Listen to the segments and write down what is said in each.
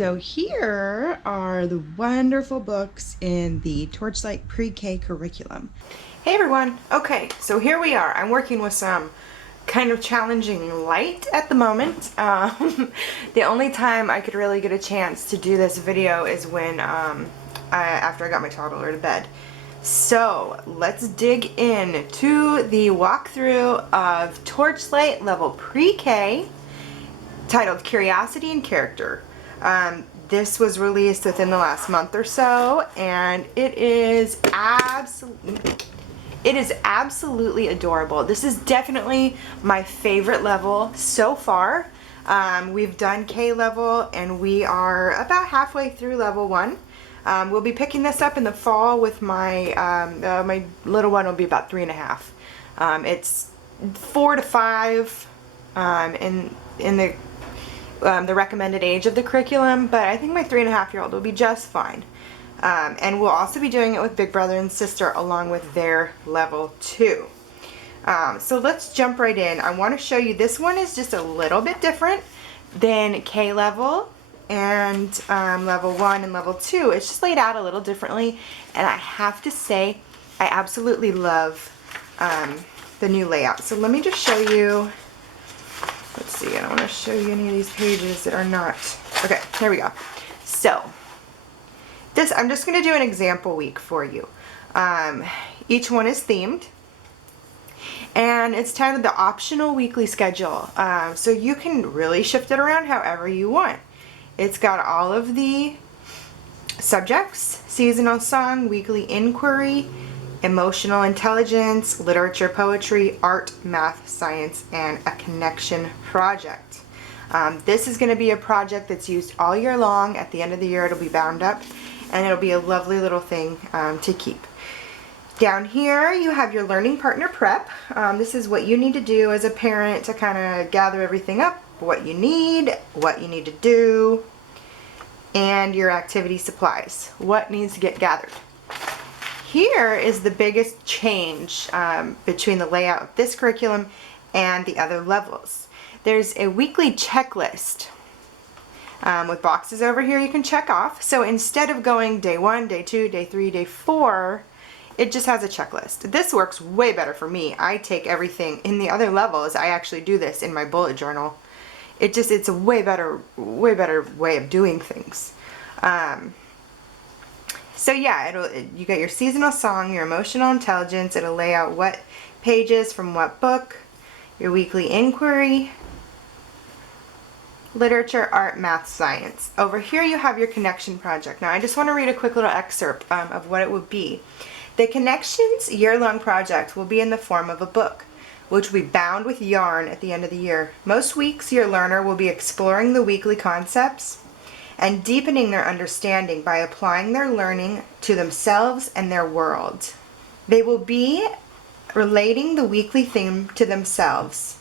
So here are the wonderful books in the Torchlight pre-K curriculum. Hey everyone! Okay, so here we are. I'm working with some kind of challenging light at the moment. The only time I could really get a chance to do this video is when after I got my toddler to bed. So let's dig in to the walkthrough of Torchlight level pre-K titled Curiosity and Character. This was released within the last month or so, and it is absolutely adorable. This is definitely my favorite level so far. We've done K level and we are about halfway through level 1. We'll be picking this up in the fall with my my little one will be about 3.5. It's 4 to 5 in the recommended age of the curriculum, but I think my 3.5-year-old will be just fine. And we'll also be doing it with big brother and sister along with their level 2. So let's jump right in. I want to show you, this one is just a little bit different than K level and level 1 and level 2. It's just laid out a little differently, and I have to say I absolutely love the new layout. So let me just show you. Let's see, I don't want to show you any of these pages that are not. Okay, here we go. So this, I'm just going to do an example week for you. Each one is themed, and it's titled the optional weekly schedule. So you can really shift it around however you want. It's got all of the subjects: seasonal song, weekly inquiry, emotional intelligence, literature, poetry, art, math, science, and a connection project. This is going to be a project that's used all year long. At the end of the year it'll be bound up, and it'll be a lovely little thing to keep. Down here you have your learning partner prep. This is what you need to do as a parent to kind of gather everything up, what you need to do, and your activity supplies, what needs to get gathered. Here is the biggest change between the layout of this curriculum and the other levels. There's a weekly checklist with boxes over here you can check off. So instead of going day 1, day 2, day 3, day 4, it just has a checklist. This works way better for me. I take everything in the other levels. I actually do this in my bullet journal. It's a way better way of doing things. So yeah, you got your seasonal song, your emotional intelligence. It'll lay out what pages from what book, your weekly inquiry, literature, art, math, science. Over here you have your connection project. Now I just want to read a quick little excerpt of what it would be. The Connections year-long project will be in the form of a book, which will be bound with yarn at the end of the year. Most weeks your learner will be exploring the weekly concepts and deepening their understanding by applying their learning to themselves and their world. They will be relating the weekly theme to themselves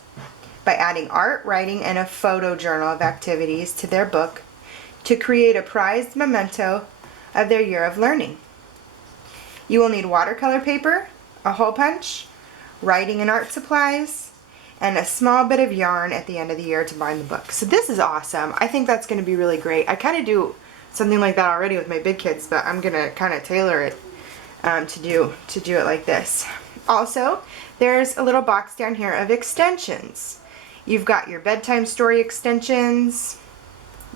by adding art, writing, and a photo journal of activities to their book to create a prized memento of their year of learning. You will need watercolor paper, a hole punch, writing and art supplies, and a small bit of yarn at the end of the year to bind the book. So this is awesome. I think that's going to be really great. I kind of do something like that already with my big kids, but I'm going to kind of tailor it to do it like this. Also, there's a little box down here of extensions. You've got your bedtime story extensions,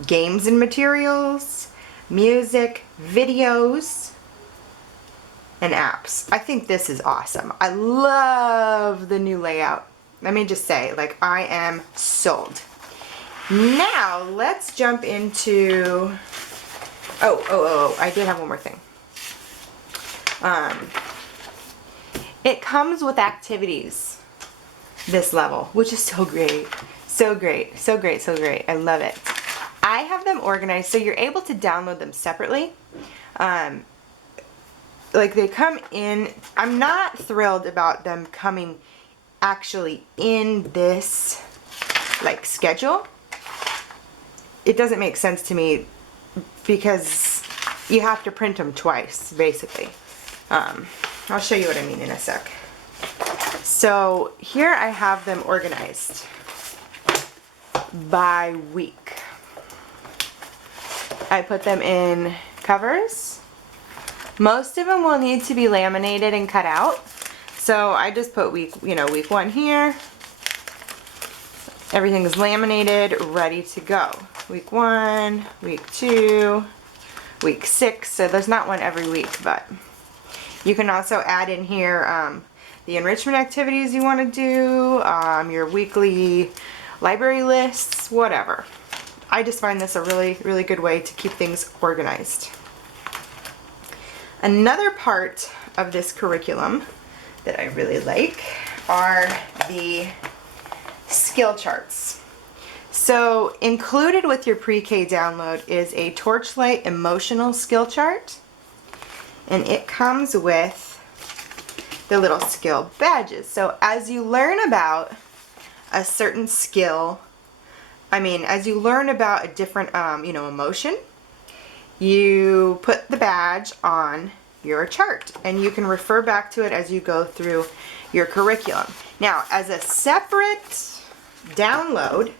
games and materials, music, videos, and apps. I think this is awesome. I love the new layout. Let me just say, like, I am sold. Now, let's jump into, I did have one more thing. It comes with activities, this level, which is so great. So great, so great, so great. I love it. I have them organized so you're able to download them separately. Like, they come in. I'm not thrilled about them coming actually in this like schedule. It doesn't make sense to me because you have to print them twice basically. I'll show you what I mean in a sec. So here I have them organized by week. I put them in covers. Most of them will need to be laminated and cut out. So I just put week 1 here. Everything is laminated, ready to go. Week 1, week 2, week 6. So there's not one every week, but you can also add in here the enrichment activities you want to do, your weekly library lists, whatever. I just find this a really, really good way to keep things organized. Another part of this curriculum that I really like are the skill charts. So included with your pre-K download is a Torchlight emotional skill chart, and it comes with the little skill badges. So as you learn about a certain skill, as you learn about a different emotion, you put the badge on your chart and you can refer back to it as you go through your curriculum. Now, as a separate download,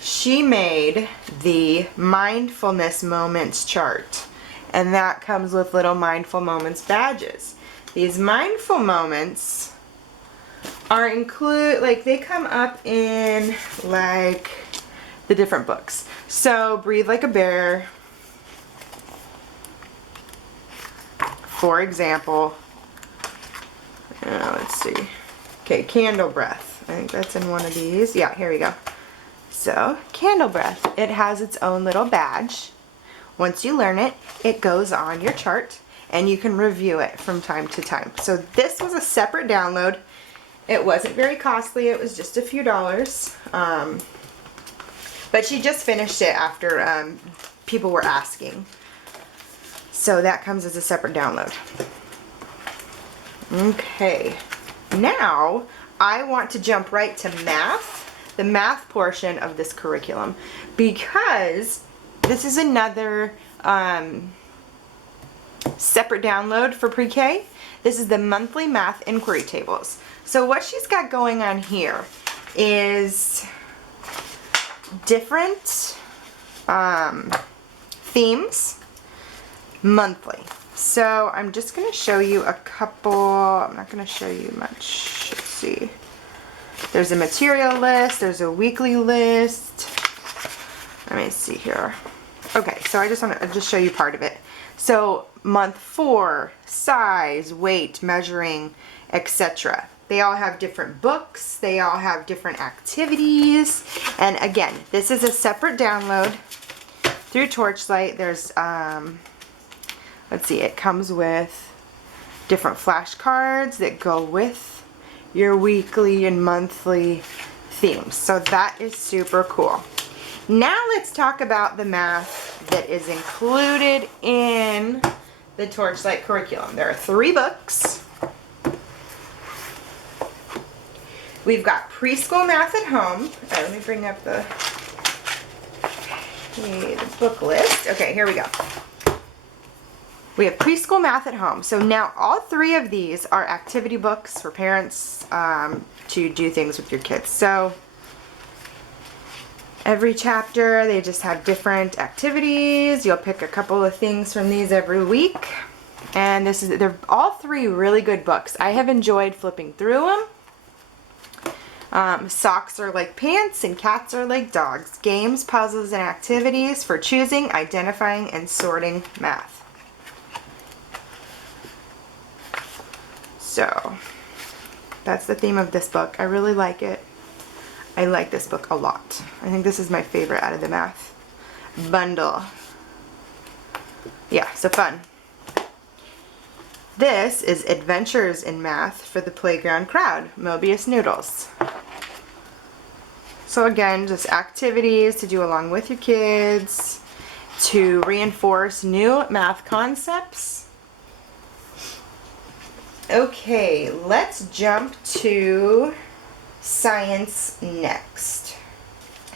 she made the mindfulness moments chart, and that comes with little mindful moments badges. These mindful moments are they come up in like the different books. So Breathe Like a Bear, for example. Let's see. Okay, Candle Breath. I think that's in one of these. Yeah, here we go. So, Candle Breath. It has its own little badge. Once you learn it, it goes on your chart and you can review it from time to time. So this was a separate download. It wasn't very costly. It was just a few dollars. But she just finished it after people were asking. So that comes as a separate download. Okay, now I want to jump right to math, the math portion of this curriculum, because this is another separate download for pre-K. This is the monthly math inquiry tables. So what she's got going on here is different themes monthly. So I'm just going to show you a couple. I'm not going to show you much. Let's see. There's a material list. There's a weekly list. Let me see here. Okay, so I just want to just show you part of it. So month 4, size, weight, measuring, etc. They all have different books. They all have different activities. And again, this is a separate download through Torchlight. There's let's see, it comes with different flashcards that go with your weekly and monthly themes. So that is super cool. Now let's talk about the math that is included in the Torchlight curriculum. There are 3 books. We've got preschool math at home. Let me bring up the book list. Okay, here we go. We have preschool math at home. So now all 3 of these are activity books for parents to do things with your kids. So every chapter, they just have different activities. You'll pick a couple of things from these every week. And they're all 3 really good books. I have enjoyed flipping through them. Socks are like pants and cats are like dogs. Games, puzzles, and activities for choosing, identifying, and sorting math. So that's the theme of this book. I really like it. I like this book a lot. I think this is my favorite out of the math bundle. Yeah, so fun. This is Adventures in Math for the Playground Crowd, Mobius Noodles. So again, just activities to do along with your kids to reinforce new math concepts. Okay, let's jump to science next.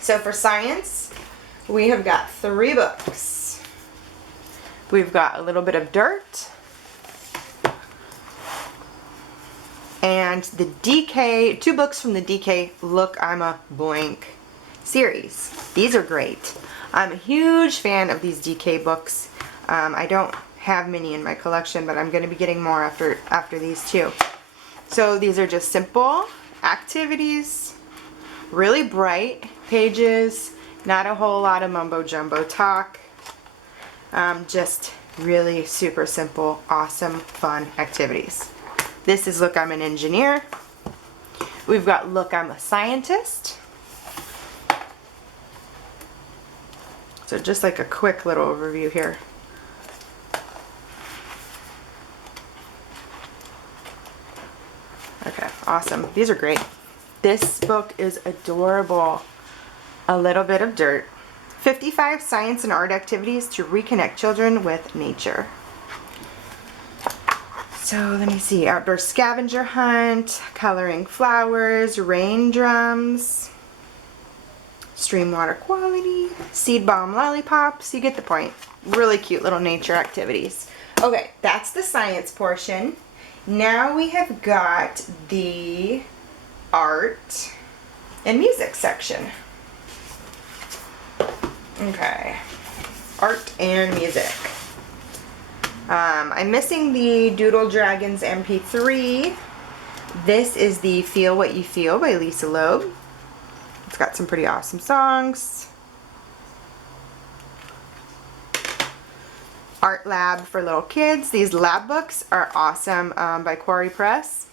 So for science, we have got 3 books. We've got a little bit of dirt and the DK, 2 books from the DK Look I'm a Blank series. These are great. I'm a huge fan of these DK books. I don't have many in my collection, but I'm going to be getting more after these too. So these are just simple activities, really bright pages, not a whole lot of mumbo jumbo talk. Just really super simple, awesome, fun activities. This is Look, I'm an Engineer. We've got Look, I'm a Scientist. So just like a quick little overview here. Okay, awesome. These are great. This book is adorable. A Little Bit of Dirt. 55 science and art activities to reconnect children with nature. So let me see. Outdoor scavenger hunt, coloring flowers, rain drums, stream water quality, seed bomb lollipops. You get the point. Really cute little nature activities. Okay, that's the science portion. Now we have got the art and music section. Okay, art and music. I'm missing the Doodle Dragons MP3. This is the Feel What You Feel by Lisa Loeb. It's got some pretty awesome songs. Art Lab for little kids. These lab books are awesome, by Quarry Press.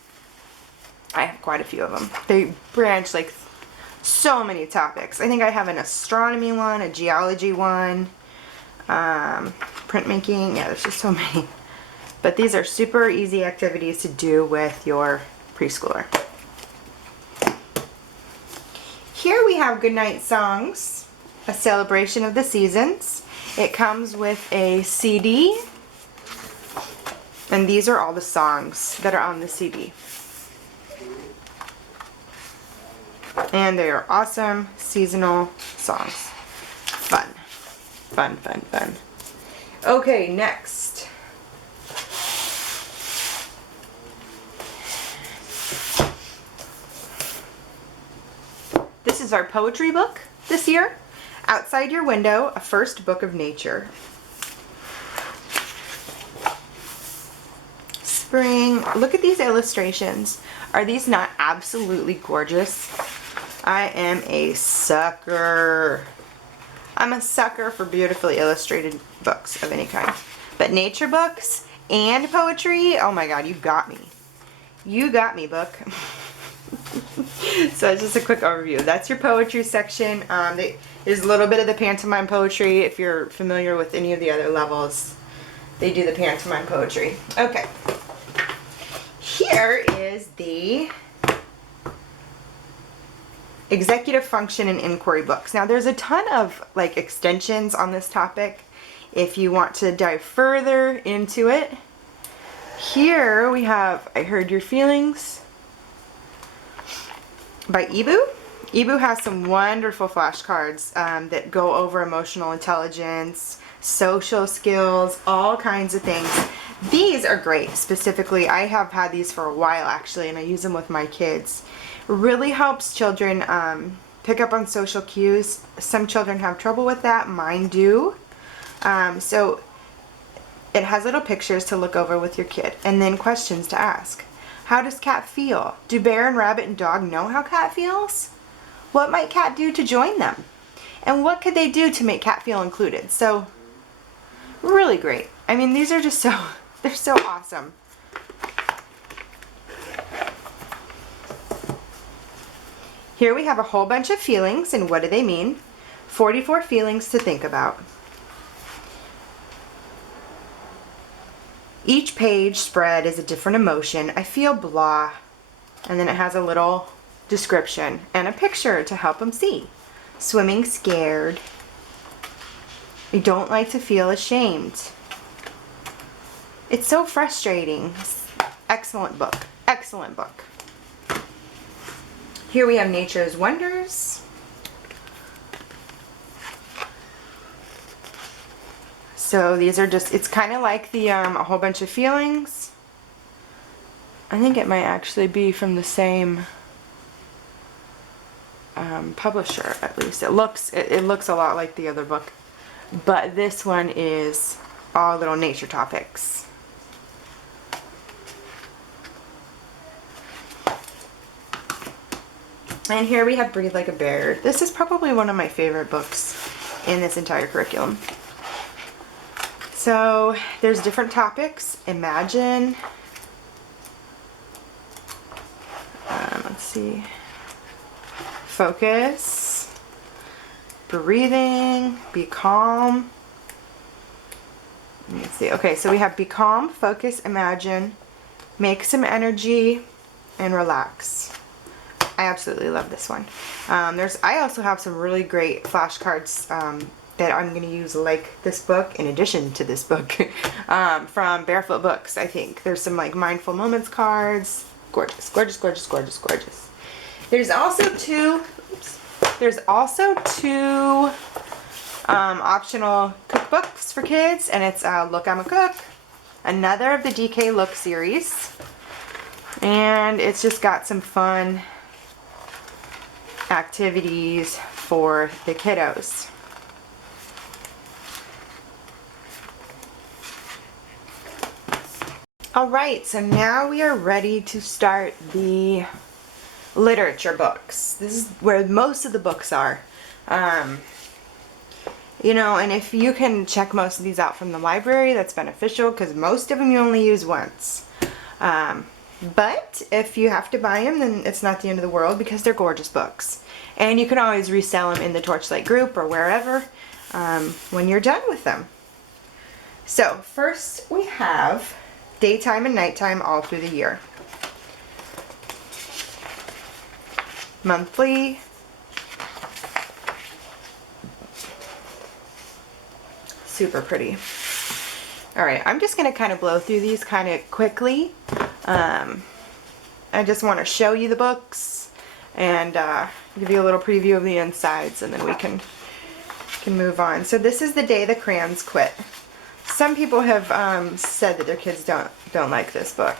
I have quite a few of them. They branch like so many topics. I think I have an astronomy one, a geology one, printmaking. Yeah, there's just so many. But these are super easy activities to do with your preschooler. Here we have Goodnight Songs, a celebration of the seasons. It comes with a CD, and these are all the songs that are on the CD. And they are awesome seasonal songs. Fun. Fun, fun, fun. Okay, next. This is our poetry book this year. Outside Your Window, a First Book of Nature. Spring. Look at these illustrations. Are these not absolutely gorgeous? I am a sucker. I'm a sucker for beautifully illustrated books of any kind. But nature books and poetry, oh my god, you got me. You got me, book. So just a quick overview. That's your poetry section. There's a little bit of the pantomime poetry. If you're familiar with any of the other levels, they do the pantomime poetry. Okay. Here is the executive function and inquiry books. Now there's a ton of like extensions on this topic if you want to dive further into it. Here we have I Heard Your Feelings by Ibu. Ibu has some wonderful flashcards that go over emotional intelligence, social skills, all kinds of things. These are great. Specifically, I have had these for a while actually, and I use them with my kids. Really helps children pick up on social cues. Some children have trouble with that. Mine do. So it has little pictures to look over with your kid, and then questions to ask. How does cat feel? Do bear and rabbit and dog know how cat feels? What might cat do to join them? And what could they do to make cat feel included? So, really great. I mean, these are just they're so awesome. Here we have a whole bunch of feelings, and what do they mean? 44 feelings to think about. Each page spread is a different emotion. I feel blah. And then it has a little description and a picture to help them see. Swimming scared. I don't like to feel ashamed. It's so frustrating. Excellent book. Excellent book. Here we have Nature's Wonders. So these are just, it's kind of like the a whole bunch of feelings. I think it might actually be from the same publisher, at least. It looks a lot like the other book, but this one is all little nature topics. And here we have Breathe Like a Bear. This is probably one of my favorite books in this entire curriculum. So there's different topics. Imagine, let's see, focus, breathing, be calm. Let's see. Okay, so we have be calm, focus, imagine, make some energy, and relax. I absolutely love this one. I also have some really great flashcards that I'm going to use like this book in addition to this book from Barefoot Books, I think. There's some like mindful moments cards. Gorgeous, gorgeous, gorgeous, gorgeous, gorgeous. There's also two optional cookbooks for kids, and it's Look, I'm a Cook, another of the DK Look series, and it's just got some fun activities for the kiddos. Alright, so now we are ready to start the literature books. This is where most of the books are. You know, and if you can check most of these out from the library, that's beneficial because most of them you only use once. But if you have to buy them, then it's not the end of the world because they're gorgeous books. And you can always resell them in the Torchlight group or wherever when you're done with them. So first we have Daytime and Nighttime All Through the Year. Monthly. Super pretty. Alright, I'm just going to kind of blow through these kind of quickly. I just want to show you the books and give you a little preview of the insides, and then we can move on. So this is The Day the Crayons Quit. Some people have said that their kids don't like this book.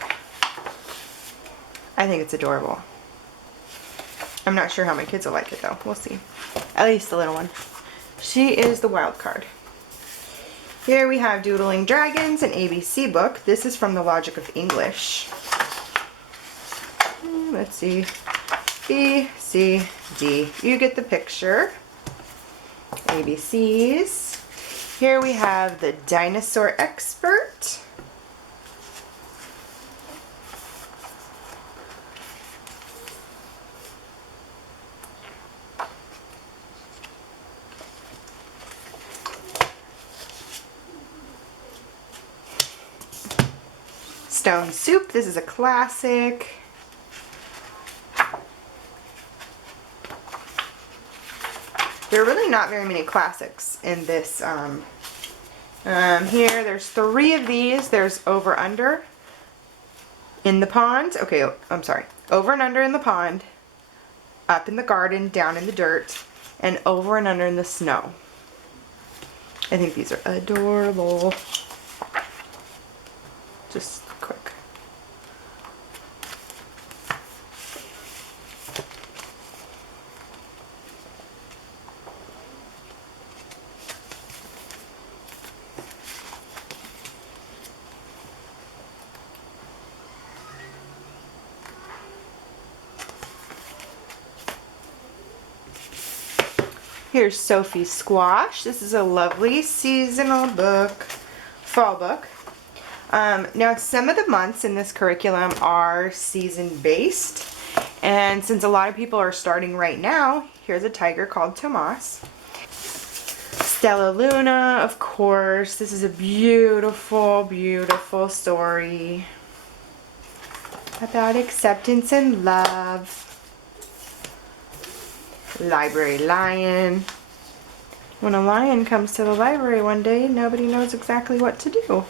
I think it's adorable. I'm not sure how my kids will like it though. We'll see. At least the little one. She is the wild card. Here we have Doodling Dragons, an ABC book. This is from The Logic of English. Let's see. B, C, D. You get the picture. ABCs. Here we have The Dinosaur Expert. Stone Soup. This is a classic. There are really not very many classics in this. Here, there's 3 of these. There's Over Under in the Pond. Okay, I'm sorry. Over and Under in the Pond, Up in the Garden, Down in the Dirt, and Over and Under in the Snow. I think these are adorable. Just quick. Here's Sophie's Squash. This is a lovely seasonal book, fall book. Now some of the months in this curriculum are season based, and since a lot of people are starting right now, here's a tiger called Tomas. Stella Luna, of course. This is a beautiful, beautiful story about acceptance and love. Library Lion. When a lion comes to the library one day, nobody knows exactly what to do.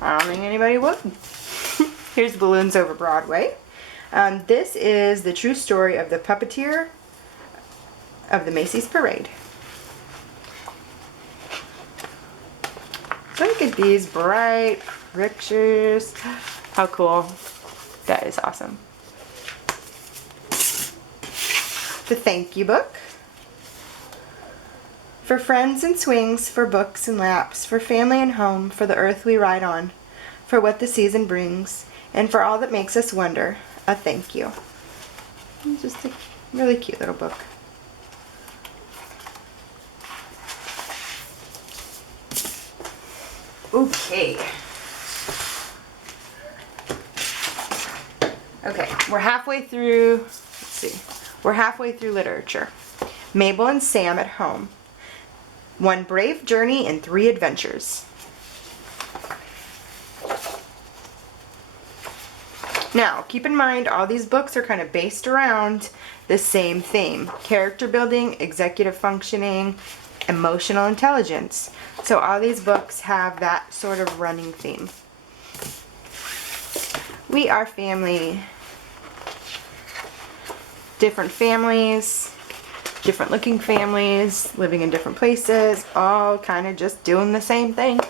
I don't think anybody would. Here's Balloons Over Broadway. This is the true story of the puppeteer of the Macy's Parade. Look at these bright pictures. How cool. That is awesome. The thank you book. For friends and swings, for books and laps, for family and home, for the earth we ride on, for what the season brings, and for all that makes us wonder, a thank you. Just a really cute little book. Okay. Okay, we're halfway through, let's see, we're halfway through literature. Mabel and Sam at home. One brave journey and 3 adventures. Now, keep in mind, all these books are kind of based around the same theme. Character building, executive functioning, emotional intelligence. So all these books have that sort of running theme. We are family. Different families, different looking families, living in different places, all kind of just doing the same thing.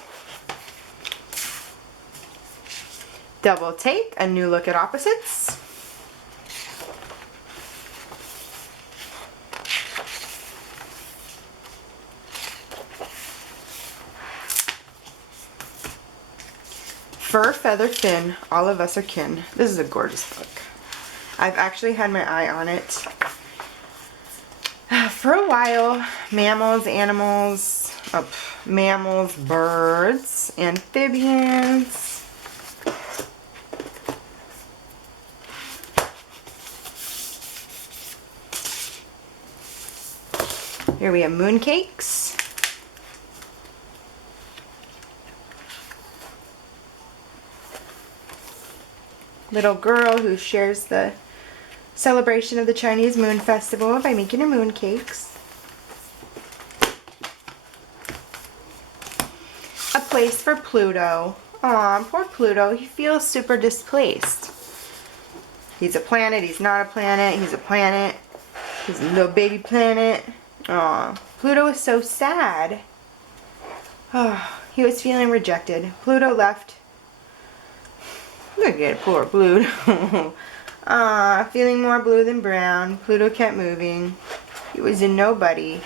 Double Take, a new look at opposites. Fur, Feather, Fin, All of Us Are Kin. This is a gorgeous book. I've actually had my eye on it for a while. Mammals, animals, mammals, birds, amphibians. Here we have mooncakes. Little girl who shares the celebration of the Chinese Moon Festival by making her mooncakes. A place for Pluto. Aw, poor Pluto. He feels super displaced. He's a planet, he's not a planet, he's a planet. He's a little baby planet. Aw, Pluto is so sad. Oh, he was feeling rejected. Pluto left. I'm gonna get poor Pluto. Feeling more blue than brown. Pluto kept moving. He was a nobody.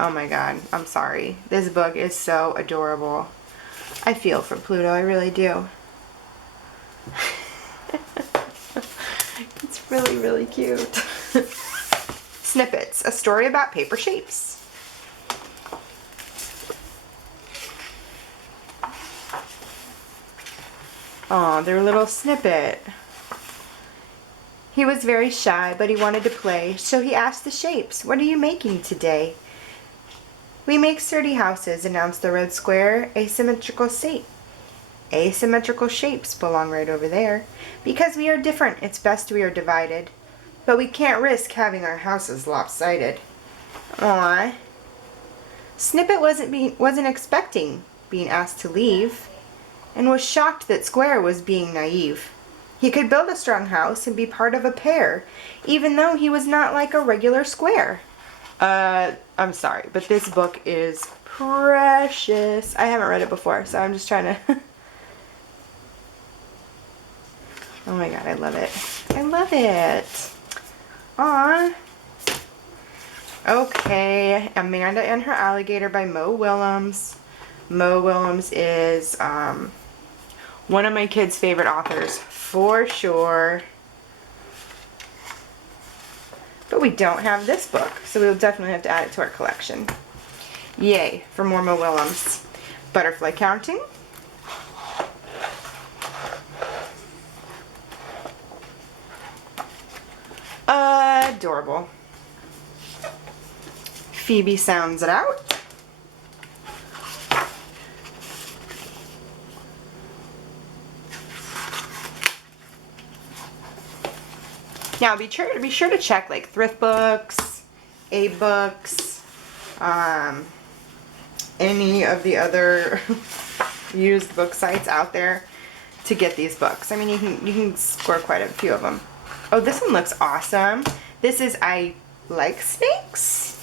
Oh my god, I'm sorry. This book is so adorable. I feel for Pluto, I really do. It's really, really cute. Snippets, a story about paper shapes. Aw, their little snippet. He was very shy, but he wanted to play, so he asked the shapes, "What are you making today?" "We make sturdy houses," announced the red square. Asymmetrical shapes belong right over there. Because we are different, it's best we are divided. But we can't risk having our houses lopsided. Aww. Snippet wasn't expecting being asked to leave, and was shocked that Square was being naive. He could build a strong house and be part of a pair, even though he was not like a regular square. I'm sorry, but this book is precious. I haven't read it before, so I'm just trying to... Oh my god, I love it. I love it. Aww. Okay, Amanda and Her Alligator by Mo Willems. Mo Willems is one of my kids' favorite authors, for sure. But we don't have this book, so we'll definitely have to add it to our collection. Yay, for more Mo Willems. Butterfly Counting. Adorable. Phoebe Sounds It Out. Now be sure to check like thrift books, Abe books, any of the other used book sites out there to get these books. I mean, you can score quite a few of them. Oh, this one looks awesome. This is I Like Snakes.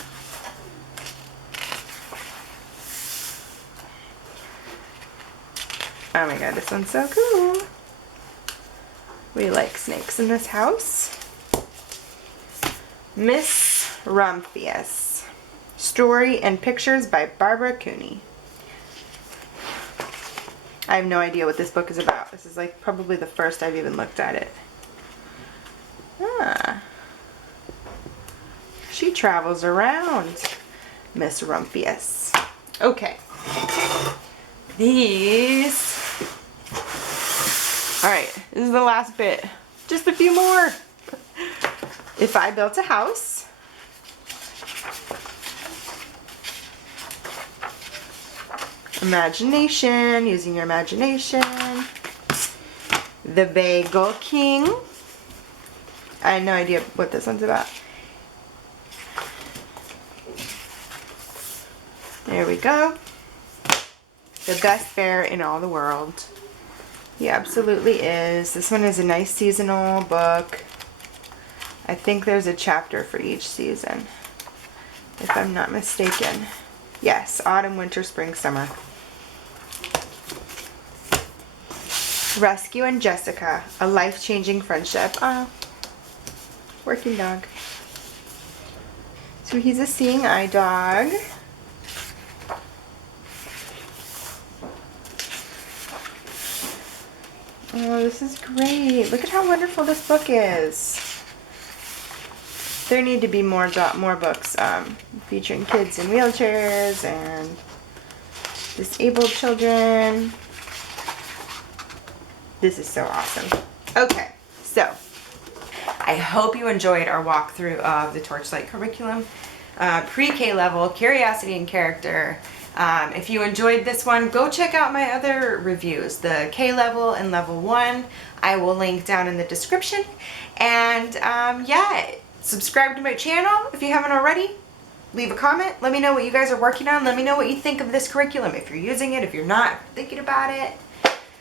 Oh my god, this one's so cool. We like snakes in this house. Miss Rumphius. Story and pictures by Barbara Cooney. I have no idea what this book is about. This is like probably the first I've even looked at it. Ah. She travels around, Miss Rumphius. Okay. These. Alright, this is the last bit. Just a few more. If I built a house. Imagination, using your imagination. The Bagel King. I had no idea what this one's about. There we go. The best bear in all the world. He absolutely is. This one is a nice seasonal book. I think there's a chapter for each season, if I'm not mistaken. Yes, autumn, winter, spring, summer. Rescue and Jessica, a life-changing friendship. Oh, working dog. So he's a seeing eye dog. Oh, this is great. Look at how wonderful this book is. There need to be more books featuring kids in wheelchairs and disabled children. This is so awesome. Okay, so I hope you enjoyed our walkthrough of the Torchlight curriculum. Pre-K level, Curiosity and Character. If you enjoyed this one, go check out my other reviews, the K level and level 1. I will link down in the description. And yeah, subscribe to my channel if you haven't already. Leave a comment. Let me know what you guys are working on. Let me know what you think of this curriculum. If you're using it, if you're not, thinking about it.